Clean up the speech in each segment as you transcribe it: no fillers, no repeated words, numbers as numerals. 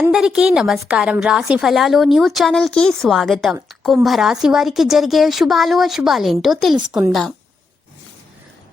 అందరికీ నమస్కారం. రాశి ఫలాలు న్యూస్ ఛానల్ కి స్వాగతం. కుంభరాశి వారికి జరిగే శుభాలు అశుభాలేంటో తెలుసుకుందాం.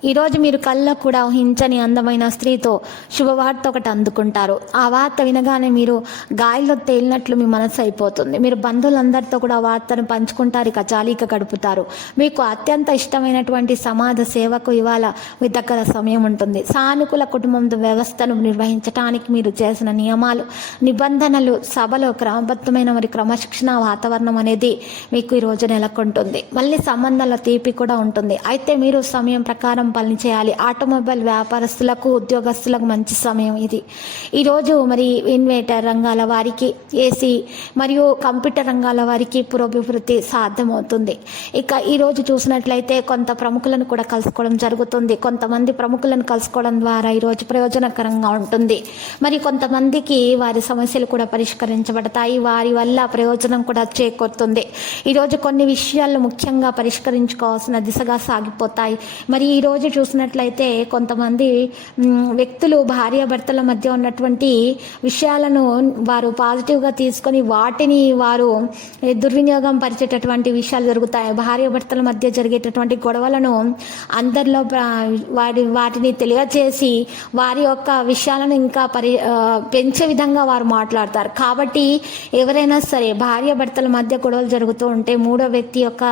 ఈరోజు మీరు కళ్ళ కూడా ఊహించని అందమైన స్త్రీతో శుభవార్త ఒకటి అందుకుంటారు. ఆ వార్త వినగానే మీరు గాలిలో తేలినట్లు మీ మనసు అయిపోతుంది. మీరు బంధువులందరితో కూడా వార్తను పంచుకుంటారు, ఇక జాలీక గడుపుతారు. మీకు అత్యంత ఇష్టమైనటువంటి సమాజ సేవకు ఇవాళ మీ దగ్గర సమయం ఉంటుంది. సానుకూల కుటుంబం వ్యవస్థను నిర్వహించడానికి మీరు చేసిన నియమాలు, నిబంధనలు, సభలో క్రమబద్ధమైన మరి క్రమశిక్షణ వాతావరణం అనేది మీకు ఈరోజు నెలకొంటుంది. మళ్ళీ సంబంధాల తీపి కూడా ఉంటుంది. అయితే మీరు సమయం ప్రకారం పని చేయాలి. ఆటోమొబైల్ వ్యాపారస్తులకు, ఉద్యోగస్తులకు మంచి సమయం ఇది. ఈరోజు మరి ఇన్వర్టర్ రంగాల వారికి, ఏసీ మరియు కంప్యూటర్ రంగాల వారికి పురోభివృద్ధి సాధ్యమవుతుంది. ఇక ఈరోజు చూసినట్లయితే కొంత ప్రముఖులను కూడా కలుసుకోవడం జరుగుతుంది. కొంతమంది ప్రముఖులను కలుసుకోవడం ద్వారా ఈరోజు ప్రయోజనకరంగా ఉంటుంది. మరి కొంతమందికి వారి సమస్యలు కూడా పరిష్కరించబడతాయి. వారి వల్ల ప్రయోజనం కూడా చేకూరుతుంది. ఈరోజు కొన్ని విషయాలు ముఖ్యంగా పరిష్కరించుకోవాల్సిన దిశగా సాగిపోతాయి. మరి ఈరోజు చూసినట్లయితే కొంతమంది వ్యక్తులు భార్యాభర్తల మధ్య ఉన్నటువంటి విషయాలను వారు పాజిటివ్గా తీసుకొని వాటిని వారు దుర్వినియోగం పరిచేటటువంటి విషయాలు జరుగుతాయి. భార్యాభర్తల మధ్య జరిగేటటువంటి గొడవలను అందరిలో వాటిని తెలియజేసి వారి యొక్క విషయాలను ఇంకా పెంచే విధంగా వారు మాట్లాడతారు. కాబట్టి ఎవరైనా సరే భార్యాభర్తల మధ్య గొడవలు జరుగుతూ ఉంటే మూడో వ్యక్తి యొక్క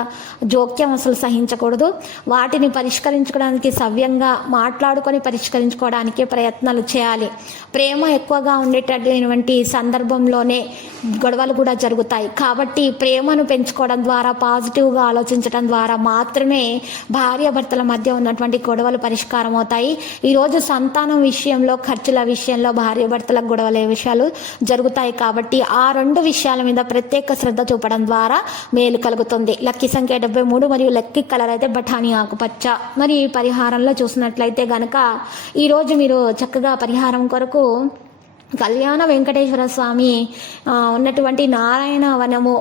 జోక్యం అసలు సహించకూడదు. వాటిని పరిష్కరించుకోవడానికి సవ్యంగా మాట్లాడుకొని పరిష్కరించుకోవడానికి ప్రయత్నాలు చేయాలి. ప్రేమ ఎక్కువగా ఉండేటటువంటి సందర్భంలోనే గొడవలు కూడా జరుగుతాయి. కాబట్టి ప్రేమను పెంచుకోవడం ద్వారా, పాజిటివ్గా ఆలోచించడం ద్వారా మాత్రమే భార్యాభర్తల మధ్య ఉన్నటువంటి గొడవలు పరిష్కారం అవుతాయి. ఈరోజు సంతానం విషయంలో, ఖర్చుల విషయంలో భార్యాభర్తల గొడవల విషయాలు జరుగుతాయి. కాబట్టి ఆ రెండు విషయాల మీద ప్రత్యేక శ్రద్ధ చూపడం ద్వారా మేలు కలుగుతుంది. లక్కీ సంఖ్య 73 మరియు లక్కీ కలర్ అయితే బఠానీ ఆకుపచ్చ. మరి పరిహారంలో చూసినట్లయితే గనక ఈరోజు మీరు చక్కగా పరిహారం కొరకు కళ్యాణ వెంకటేశ్వర స్వామి ఉన్నటువంటి నారాయణ వనము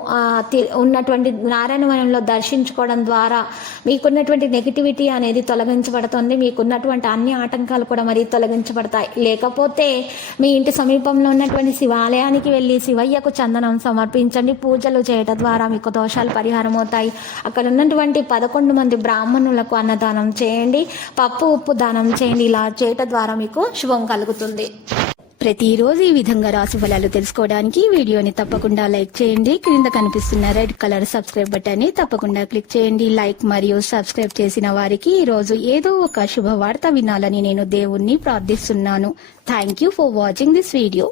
ఉన్నటువంటి నారాయణ వనంలో దర్శించుకోవడం ద్వారా మీకున్నటువంటి నెగిటివిటీ అనేది తొలగించబడుతుంది. మీకున్నటువంటి అన్ని ఆటంకాలు కూడా మరి తొలగించబడతాయి. లేకపోతే మీ ఇంటి సమీపంలో ఉన్నటువంటి శివాలయానికి వెళ్ళి శివయ్యకు చందనం సమర్పించండి. పూజలు చేయడం ద్వారా మీకు దోషాలు పరిహారం అవుతాయి. అక్కడ ఉన్నటువంటి 11 మంది బ్రాహ్మణులకు అన్నదానం చేయండి. పప్పు ఉప్పు దానం చేయండి. ఇలా చేయడం ద్వారా మీకు శుభం కలుగుతుంది. ప్రతిరోజు ఈ విధంగా రాశి ఫలాలు తెలుసుకోవడానికి వీడియోని తప్పకుండా లైక్ చేయండి. క్రింద కనిపిస్తున్న రెడ్ కలర్ సబ్స్క్రైబ్ బటన్ ని తప్పకుండా క్లిక్ చేయండి. లైక్ మరియు సబ్స్క్రైబ్ చేసిన వారికి ఈ రోజు ఏదో ఒక శుభవార్త వినాలని నేను దేవుణ్ణి ప్రార్థిస్తున్నాను. Thank you for watching this video.